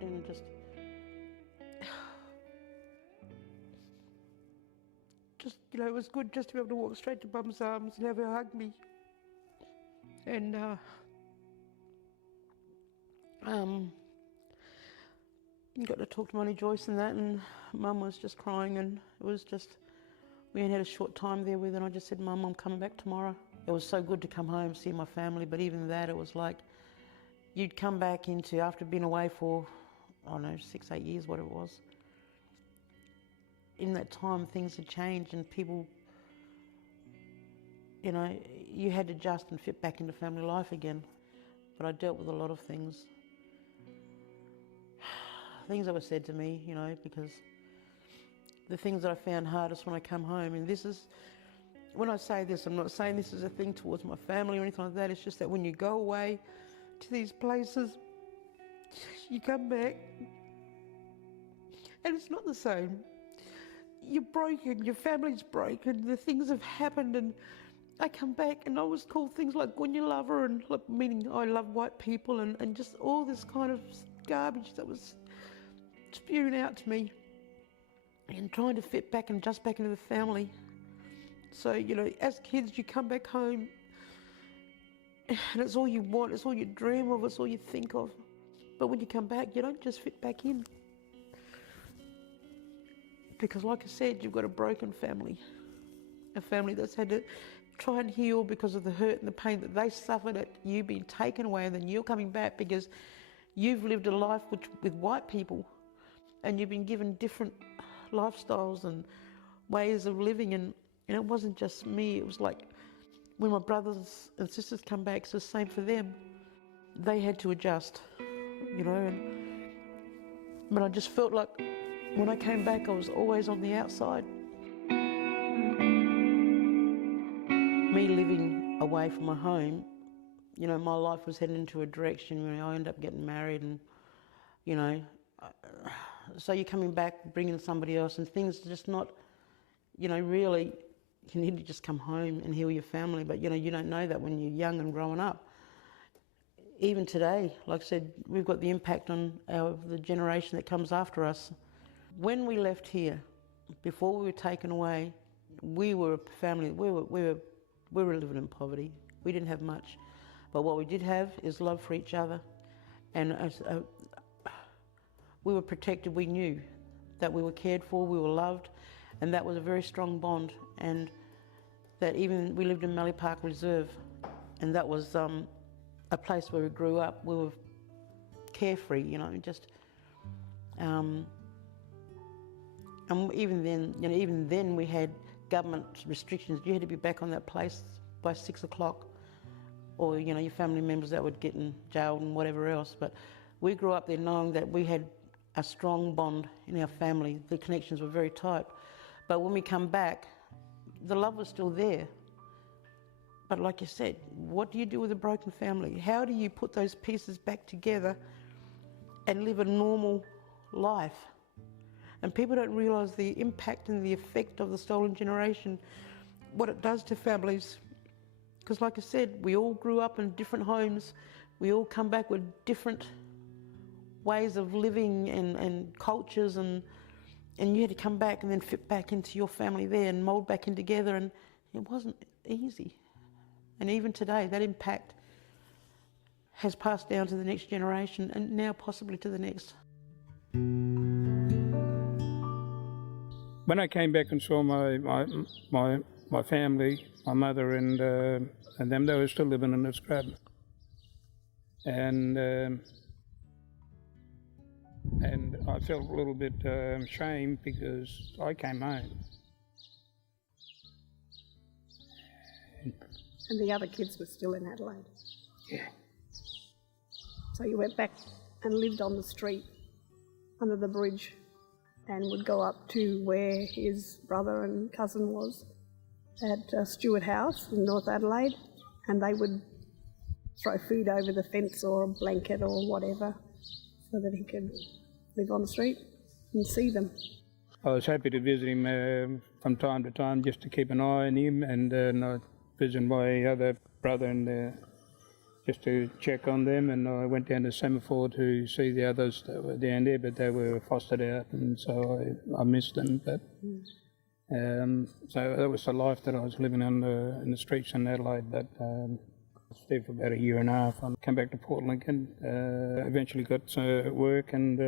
and just you know, it was good just to be able to walk straight to Mum's arms and have her hug me. And got to talk to Monty Joyce and that, and Mum was just crying, and it was just, we only had a short time there with her, and I just said, Mum, I'm coming back tomorrow. It was so good to come home, see my family, but even that, it was like, you'd come back into, after being away for, I don't know, 6-8 years, what it was. In that time, things had changed, and people, you know, you had to adjust and fit back into family life again. But I dealt with a lot of things. Things that were said to me, you know, because the things that I found hardest when I come home, and this is, when I say this, I'm not saying this is a thing towards my family or anything like that, it's just that when you go away to these places, you come back, and it's not the same. You're broken, your family's broken, the things have happened, and I come back and I was called things like Gunya lover, and like, meaning I love white people, and just all this kind of garbage that was spewing out to me, and trying to fit back and adjust back into the family. So, you know, as kids you come back home and it's all you want, it's all you dream of, it's all you think of. But when you come back, you don't just fit back in. Because like I said, you've got a broken family. A family that's had to try and heal because of the hurt and the pain that they suffered at you being taken away, and then you're coming back because you've lived a life with white people, and you've been given different lifestyles and ways of living, and it wasn't just me. It was like when my brothers and sisters come back, it's the same for them. They had to adjust, you know, but I just felt like when I came back, I was always on the outside. Me living away from my home, you know, my life was heading into a direction where I ended up getting married, and, you know, so you're coming back, bringing somebody else, and things are just not, you know, really, you need to just come home and heal your family, but, you know, you don't know that when you're young and growing up. Even today, like I said, we've got the impact on the generation that comes after us. When we left here, before we were taken away, we were a family, we were living in poverty. We didn't have much, but what we did have is love for each other, and we were protected. We knew that we were cared for, we were loved, and that was a very strong bond. And that even we lived in Mallee Park Reserve, and that was a place where we grew up. We were carefree, you know, just. And even then we had government restrictions. You had to be back on that place by 6 o'clock, or, you know, your family members that would get in jail and whatever else. But we grew up there knowing that we had a strong bond in our family. The connections were very tight. But when we come back, the love was still there. But like you said, what do you do with a broken family? How do you put those pieces back together and live a normal life? And people don't realise the impact and the effect of the stolen generation, what it does to families. Because like I said, we all grew up in different homes. We all come back with different ways of living and cultures, and you had to come back and then fit back into your family there and mould back in together, and it wasn't easy. And even today, that impact has passed down to the next generation, and now possibly to the next. When I came back and saw my family, my mother and them, they were still living in the scrub, and I felt a little bit ashamed because I came home. And the other kids were still in Adelaide. Yeah. So you went back and lived on the street under the bridge, and would go up to where his brother and cousin was at Stewart House in North Adelaide, and they would throw food over the fence or a blanket or whatever so that he could live on the street and see them. I was happy to visit him from time to time just to keep an eye on him, and I visited my other brother and just to check on them, and I went down to Semaphore to see the others that were down there, but they were fostered out, and so I missed them. But so that was the life that I was living in the streets in Adelaide. But I stayed for about a year and a half. I came back to Port Lincoln, eventually got work, and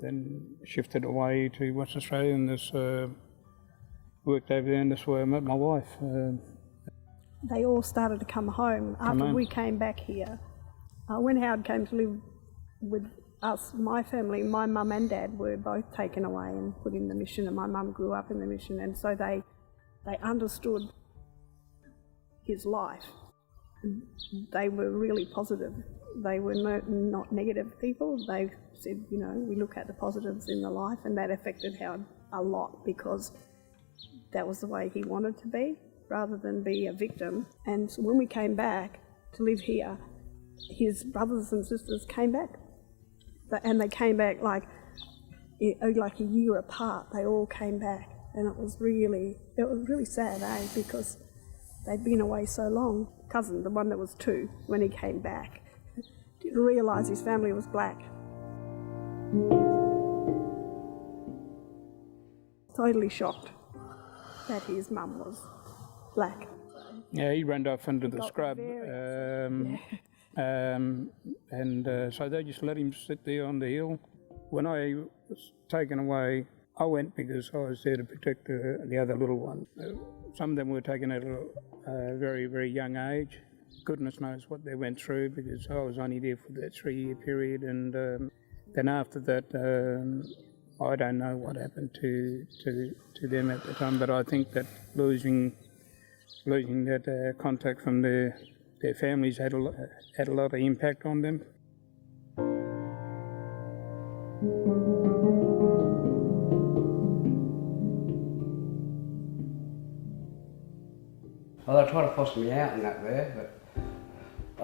then shifted away to Western Australia, and this worked over there, and that's where I met my wife. They all started to come home after we came back here. When Howard came to live with us, my family, my mum and dad were both taken away and put in the mission, and my mum grew up in the mission, and so they understood his life. They were really positive. They were not negative people. They said, you know, we look at the positives in the life, and that affected Howard a lot because that was the way he wanted to be, rather than be a victim. And so when we came back to live here, his brothers and sisters came back. And they came back like a year apart. They all came back, and it was really sad, because they'd been away so long. Cousin, the one that was 2, when he came back, didn't realise his family was black. Totally shocked that his mum was black. Yeah, he ran off into the scrub, so they just let him sit there on the hill. When I was taken away, I went because I was there to protect the other little one. Some of them were taken at a very, very young age. Goodness knows what they went through, because I was only there for that 3-year period, and then after that, I don't know what happened to them at the time, but I think that losing that contact from their families had a lot of impact on them. Well, they tried to foster me out and that there, but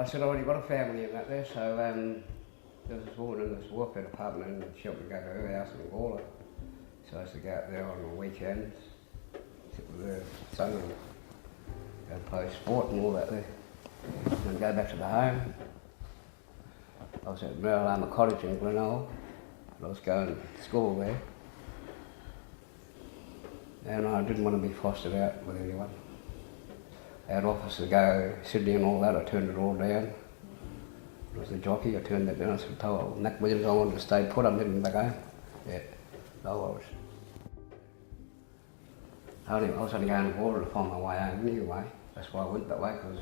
I said I already got a family in that there, so there was this woman in this welfare department, and she helped me go to her house in Gawler. So I used to go out there on the weekends, sit with her son and go play sport and all that there, and then go back to the home. I was at Marylama Cottage in Glenelg, and I was going to school there, and I didn't want to be fostered out with anyone. I had offers to go Sydney and all that, I turned it all down. It was the jockey, I turned that down. I told Mac Williams I wanted to stay put, I'm living back home. Yeah, no worries. I was only going to Water to find my way home anyway. That's why I went that way, because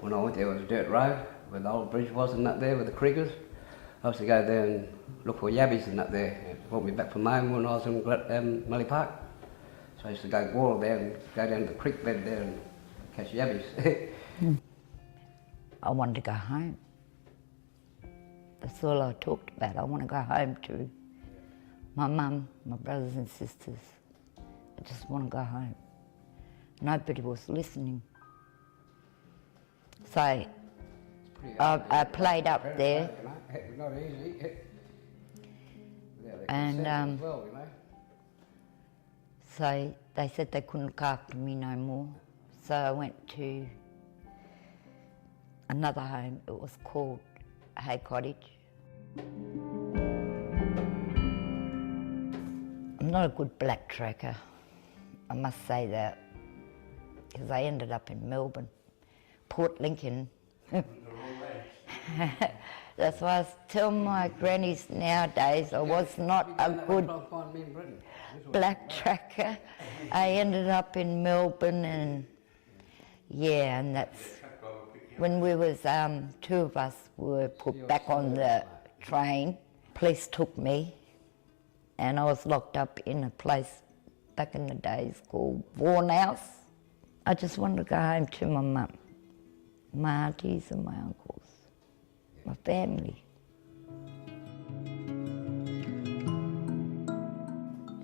when I went there it was a dirt road, where the old bridge was and that there, with the creekers. I used to go there and look for yabbies and that there. It brought me back from home when I was in Mallee Park. So I used to go Water there and go down to the creek bed there and catch yabbies. I wanted to go home. That's all I talked about. I want to go home to my mum, my brothers and sisters. I just want to go home. Nobody was listening. So I played up there, and so they said they couldn't look after me no more. So I went to another home. It was called Hay Cottage. I'm not a good black tracker, I must say that, because I ended up in Melbourne, Port Lincoln. That's why I tell my grannies nowadays I was not a good black tracker. I ended up in Melbourne, and yeah, and that's when we was 2 of us were put back on the train. Police took me, and I was locked up in a place back in the days called Vaughan House. I just wanted to go home to my mum, my aunties and my uncles, my family.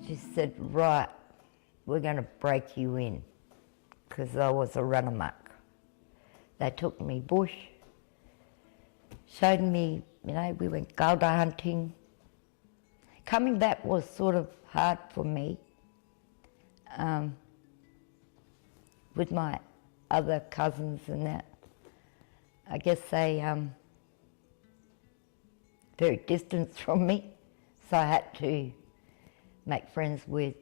She said, right, we're going to break you in, because I was a run-amok. They took me bush, showed me, we went galda hunting. Coming back was sort of hard for me with my other cousins and that. I guess they very distant from me, so I had to make friends with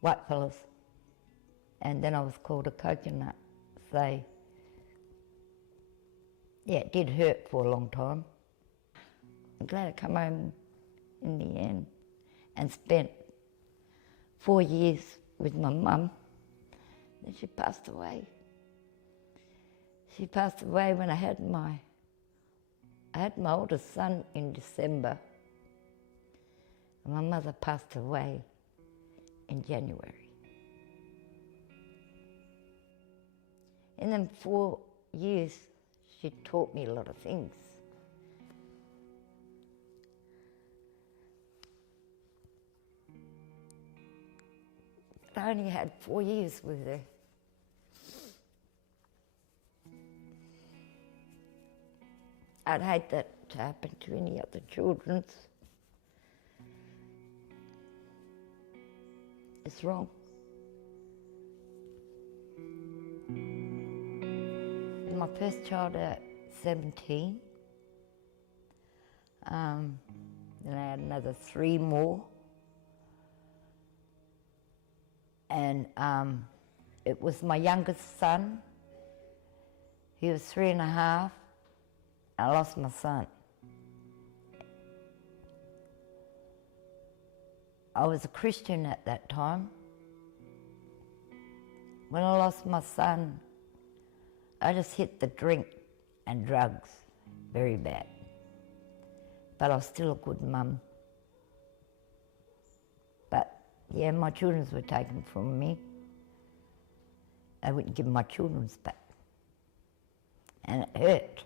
white fellas, and then I was called a coconut. So yeah, it did hurt for a long time. I'm glad I come home in the end and spent 4 years with my mum. Then she passed away. She passed away when I had my oldest son in December. And my mother passed away in January. In them 4 years, she taught me a lot of things. I only had 4 years with her. I'd hate that to happen to any other children. It's wrong. My first child at 17. Then I had another 3 more. And it was my youngest son. He was 3.5. I lost my son. I was a Christian at that time. When I lost my son, I just hit the drink and drugs very bad. But I was still a good mum. But yeah, my children were taken from me. I wouldn't give my children back. And it hurt.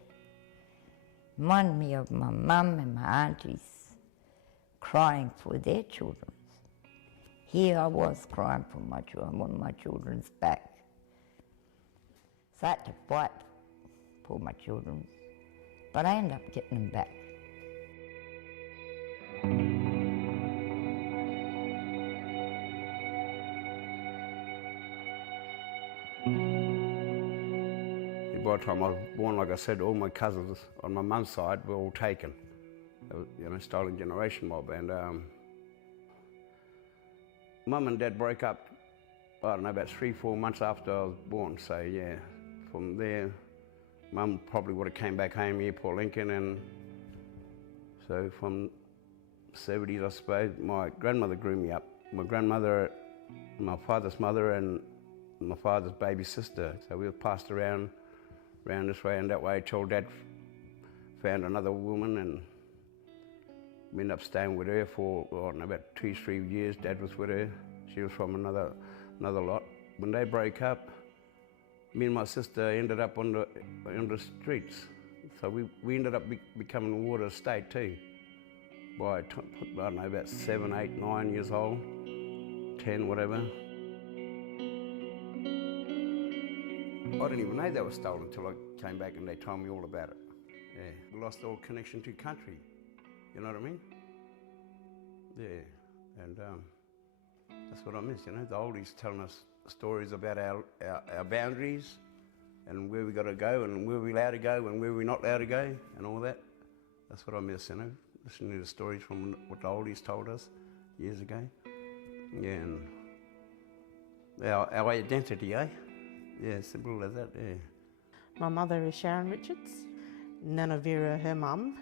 Reminded me of my mum and my aunties crying for their children. Here I was crying for my children, I wanted my children's back. So I had to fight for my children, but I ended up getting them back. By the time I was born, like I said, all my cousins on my mum's side were all taken. It was, you know, stolen generation mob. And Mum and Dad broke up, I don't know, about 3-4 months after I was born. So yeah, from there, Mum probably would have came back home here, Port Lincoln, and so from 70s, I suppose, my grandmother grew me up. My grandmother, my father's mother, and my father's baby sister. So we were passed around this way and that way till Dad found another woman, and we ended up staying with her for about 2-3 years. Dad was with her. She was from another lot. When they broke up, me and my sister ended up on the streets. So we ended up becoming Water Estate too. By I don't know, about 7, 8, 9 years old, 10, whatever. I didn't even know they were stolen until I came back and they told me all about it. Yeah, we lost all connection to country. You know what I mean? Yeah, and that's what I miss, you know, the oldies telling us stories about our boundaries and where we got to go and where we're allowed to go and where we're not allowed to go and all that. That's what I miss, you know, listening to the stories from what the oldies told us years ago. Yeah, and our identity, eh? Yeah, simple as that, yeah. My mother is Sharon Richards. Nana Vera, her mum,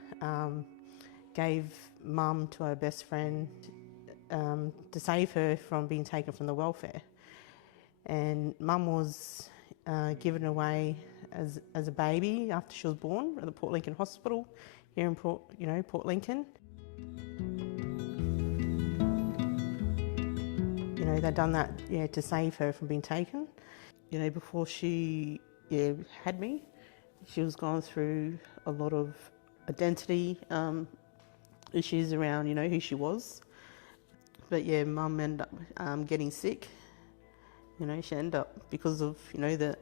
gave mum to her best friend to save her from being taken from the welfare. And mum was given away as a baby after she was born at the Port Lincoln Hospital here in Port Lincoln. You know, they'd done that to save her from being taken. You know, before she had me, she was going through a lot of identity issues around, you know, who she was. But yeah, mum ended up getting sick. You know, she ended up, because of, you know, the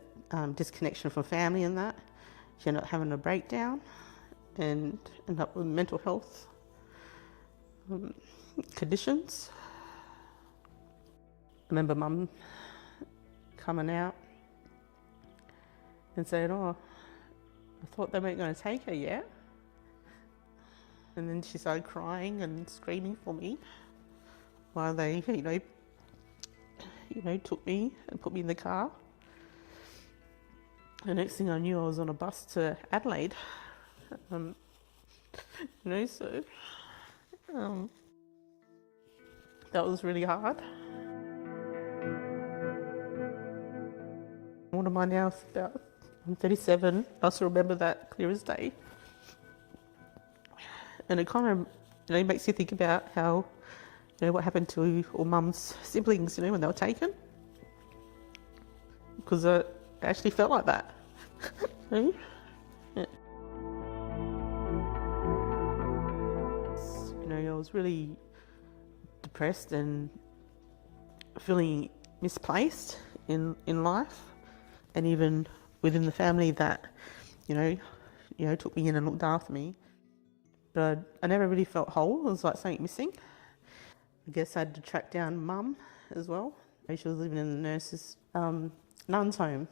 disconnection from family and that, she ended up having a breakdown and ended up with mental health conditions. I remember mum coming out and saying, "Oh, I thought they weren't going to take her yet. And then she started crying and screaming for me while they, took me and put me in the car. The next thing I knew, I was on a bus to Adelaide. That was really hard. What am I now? I'm 37. I still remember that clear as day. And it kind of, makes you think about how, what happened to all Mum's siblings, when they were taken. Because it actually felt like that. Yeah. I was really depressed and feeling misplaced in life, and even within the family that, took me in and looked after me. But I never really felt whole. It was like something missing. I guess I had to track down Mum as well. She was living in the nurses' nuns' home,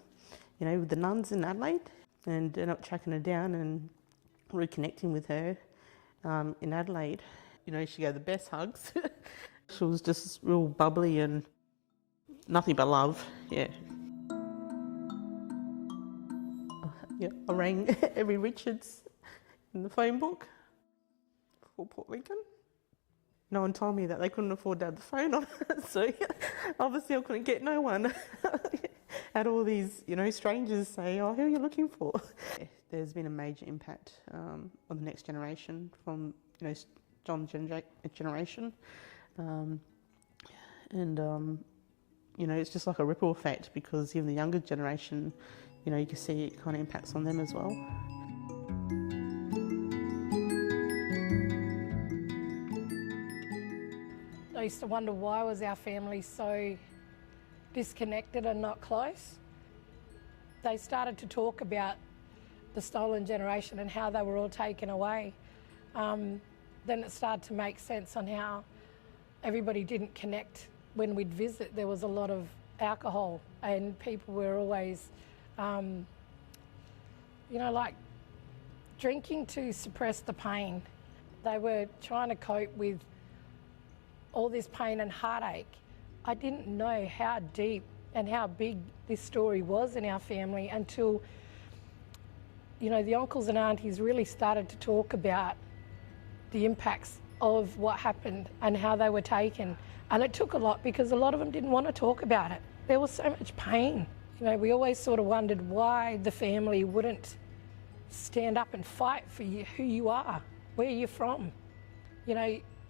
with the nuns in Adelaide, and ended up tracking her down and reconnecting with her in Adelaide. She gave the best hugs. She was just real bubbly and nothing but love, yeah. I rang every Richards in the phone book for Port Lincoln. No one told me that they couldn't afford to have the phone on, so obviously I couldn't get no one. Had all these, strangers say, "Oh, who are you looking for?" There's been a major impact on the next generation from, John's generation, it's just like a ripple effect, because even the younger generation, you can see it kind of impacts on them as well. I used to wonder, why was our family so disconnected and not close? They started to talk about the stolen generation and how they were all taken away. Then it started to make sense on how everybody didn't connect when we'd visit. There was a lot of alcohol and people were always, like drinking to suppress the pain. They were trying to cope with all this pain and heartache. I didn't know how deep and how big this story was in our family until, the uncles and aunties really started to talk about the impacts of what happened and how they were taken. And it took a lot, because a lot of them didn't want to talk about it. There was so much pain. We always sort of wondered why the family wouldn't stand up and fight for you, who you are, where you're from.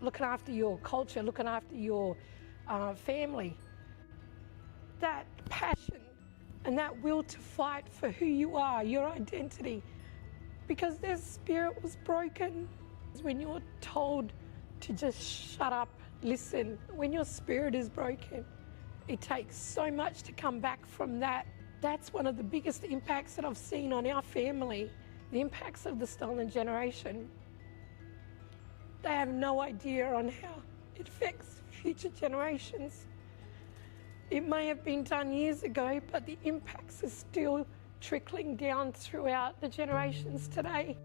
Looking after your culture, looking after your family. That passion and that will to fight for who you are, your identity, because their spirit was broken. When you're told to just shut up, listen, when your spirit is broken, it takes so much to come back from that. That's one of the biggest impacts that I've seen on our family, the impacts of the stolen generation. They have no idea on how it affects future generations. It may have been done years ago, but the impacts are still trickling down throughout the generations today.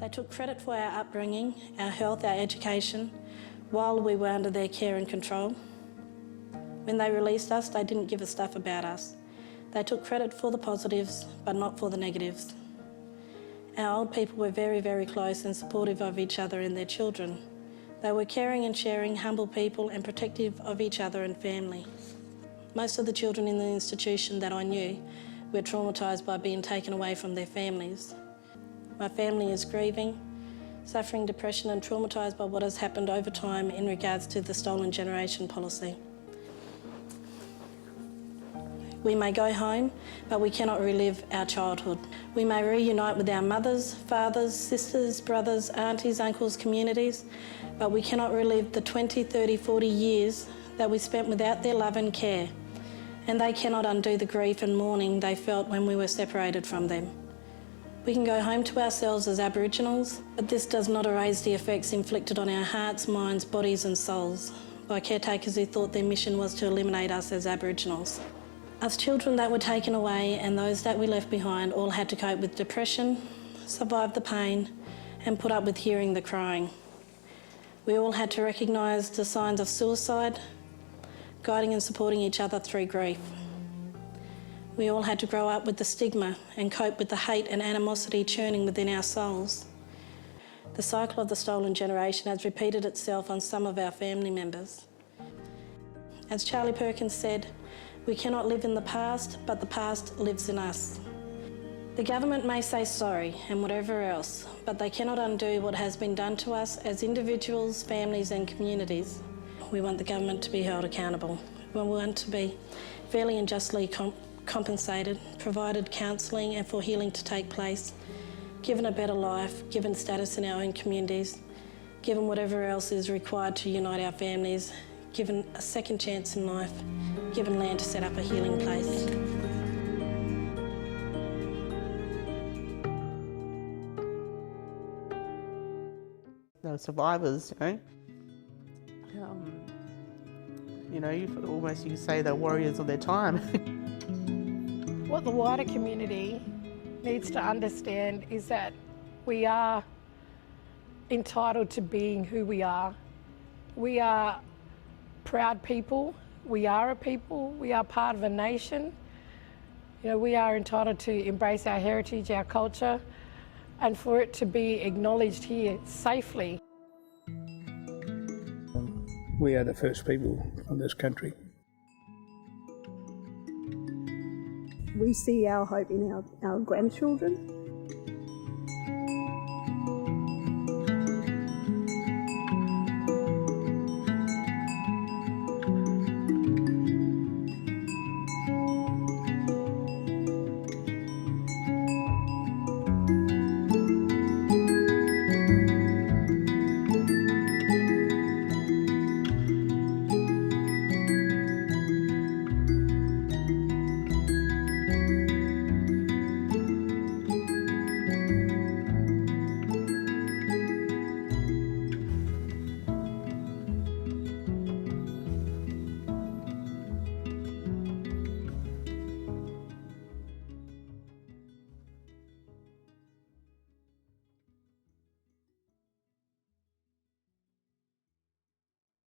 They took credit for our upbringing, our health, our education, while we were under their care and control. When they released us, they didn't give a stuff about us. They took credit for the positives, but not for the negatives. Our old people were very, very close and supportive of each other and their children. They were caring and sharing, humble people and protective of each other and family. Most of the children in the institution that I knew were traumatised by being taken away from their families. My family is grieving, suffering depression and traumatised by what has happened over time in regards to the stolen generation policy. We may go home, but we cannot relive our childhood. We may reunite with our mothers, fathers, sisters, brothers, aunties, uncles, communities, but we cannot relive the 20, 30, 40 years that we spent without their love and care. And they cannot undo the grief and mourning they felt when we were separated from them. We can go home to ourselves as Aboriginals, but this does not erase the effects inflicted on our hearts, minds, bodies and souls by caretakers who thought their mission was to eliminate us as Aboriginals. Us children that were taken away and those that we left behind all had to cope with depression, survive the pain and put up with hearing the crying. We all had to recognise the signs of suicide, guiding and supporting each other through grief. We all had to grow up with the stigma and cope with the hate and animosity churning within our souls. The cycle of the stolen generation has repeated itself on some of our family members. As Charlie Perkins said, we cannot live in the past, but the past lives in us. The government may say sorry and whatever else, but they cannot undo what has been done to us as individuals, families and communities. We want the government to be held accountable. We want to be fairly and justly compensated, provided counselling and for healing to take place, given a better life, given status in our own communities, given whatever else is required to unite our families, given a second chance in life, given land to set up a healing place. The survivors, almost you could say they're warriors of their time. What the wider community needs to understand is that we are entitled to being who we are. We are proud people, we are a people, we are part of a nation. We are entitled to embrace our heritage, our culture, and for it to be acknowledged here safely. We are the first people of this country. We see our hope in our grandchildren